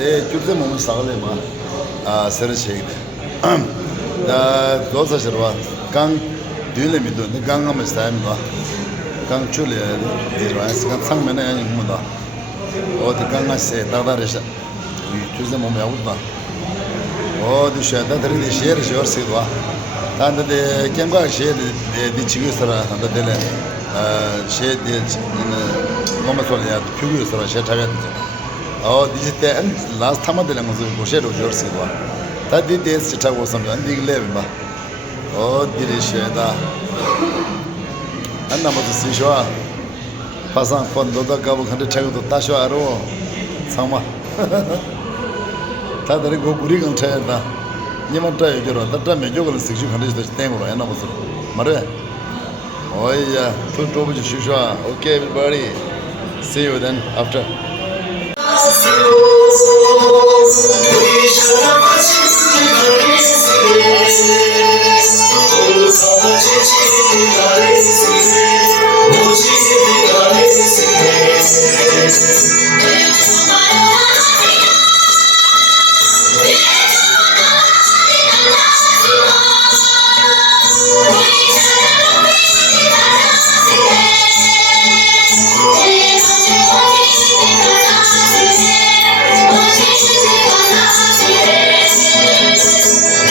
내 규제 몸을 싸글래마 세르체이데 다 도사셔와 강 뒤레미도 내 강함을 쌓임과 강 줄에 이러한스 강 상면에 아니 뭐다 어디 강아세 다다르샤 규제 몸에 아웃다 어디 셔다 들이 셔르 셔르시와 단데 캠가 셔 디치기스라 한데래 셔디 몸에 소리야 규규스라 셔타가도 디지털 last time de la musique bocher aujourd'hui quoi ta dit des c'est ça was something big level ba dirige da anna mo si joa passant quando da cabo khande chago to tasho aro sama ta dare go guri gan cha da nyama ta yoro da me jogo le sikju khande de tempo anna mo mare oya to bu shi joa okay everybody see you then after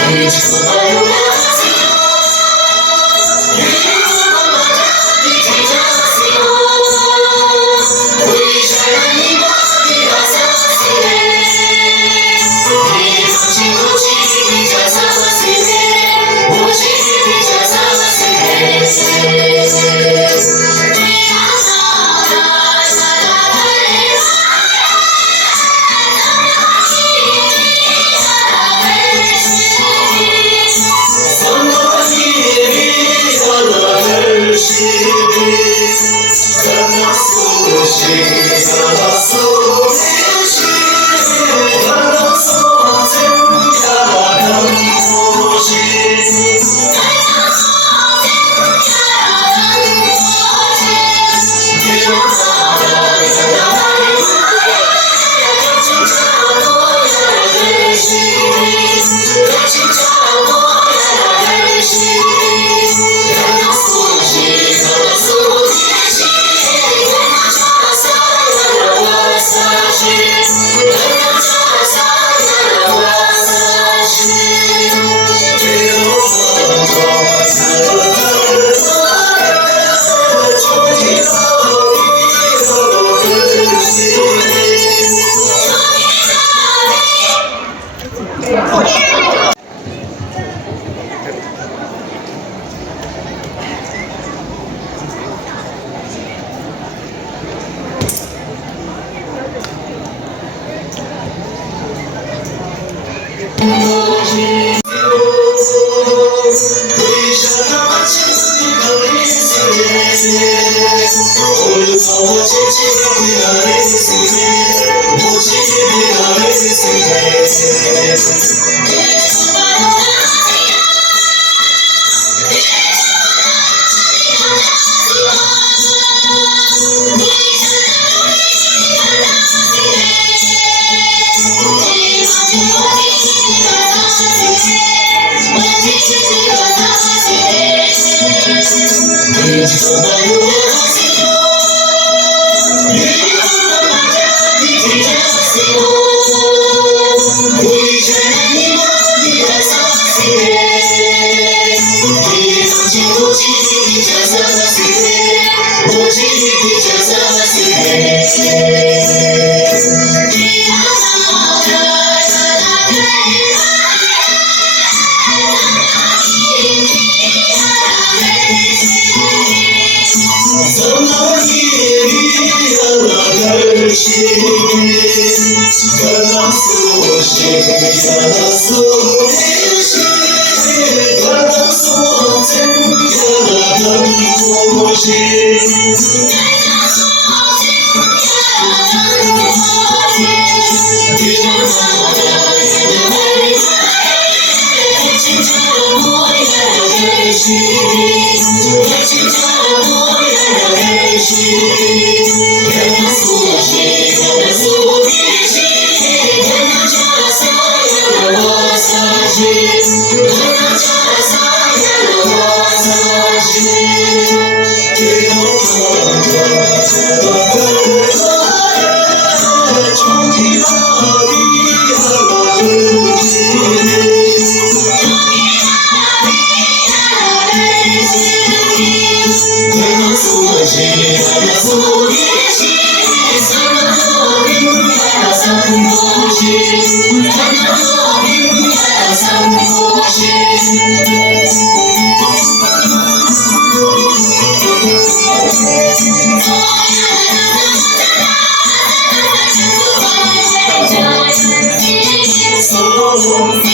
Thank you. So